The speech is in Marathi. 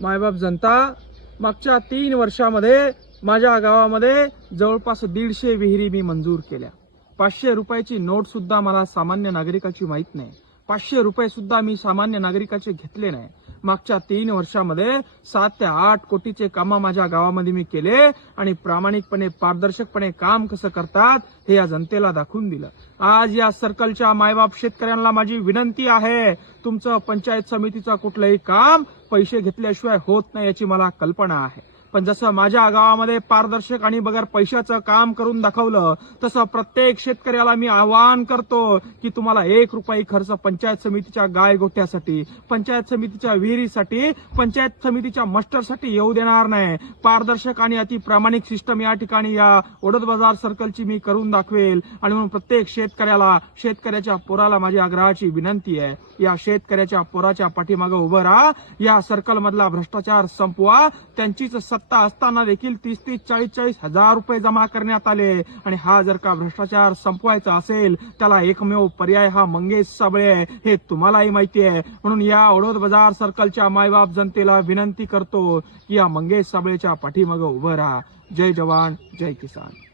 मायबाप जनता, मागच्या 3 वर्षामध्ये माझ्या गावामध्ये जवळपास 150 विहिरी मी मंजूर केल्या. 500 रुपयाची नोट सुद्धा मला सामान्य नागरिकाची माहित नाही. 500 रुपये सुद्धा मी सामान्य नागरिकाचे घेतले नाही. मागच्या 3 वर्षामध्ये 7 ते 8 कोटीचे काम माझ्या गावामध्ये मी केले आणि प्रामाणिकपणे पारदर्शकपणे काम कसं करतात हे या जनतेला दाखवून दिलं. आज या सर्कलच्या मायबाप शेतकऱ्यांना माझी विनंती आहे, तुमचं पंचायत समितीचं कुठलंही काम पैसे घेतल्याशिवाय होत नाही याची मला कल्पना आहे. पण जसं माझ्या गावामध्ये पारदर्शक आणि बगैर पैशाचं काम करून दाखवलं, तसं प्रत्येक शेतकऱ्याला मी आवाहन करतो की तुम्हाला 1 रुपया खर्च पंचायत समितीच्या गाय गोठ्यासाठी, पंचायत समितीच्या विहिरीसाठी, पंचायत समितीच्या मस्टरसाठी येऊ देणार नाही. पारदर्शक आणि अति प्रामाणिक सिस्टम या ठिकाणी या ओढत बाजार सर्कलची मी करून दाखवेल. आणि म्हणून प्रत्येक शेतकऱ्याच्या पोराला माझी आग्रहाची विनंती आहे, या शेतकऱ्याच्या पोराच्या पाठीमागे उभं राहा. या सर्कल मधला भ्रष्टाचार संपवा. त्यांचीच सत्ता असताना देखील 30-30, 40-40 हजार रुपये जमा करण्यात आले. आणि हा जर का भ्रष्टाचार संपवायचा असेल, त्याला एकमेव पर्याय हा मंगेश साबळे हे तुम्हालाही माहिती आहे. म्हणून या ओढत बाजार सर्कलच्या मायबाप जनतेला विनंती करतो की या मंगेश साबळेच्या पाठीमागे उभं राहा. जय जवान, जय किसान.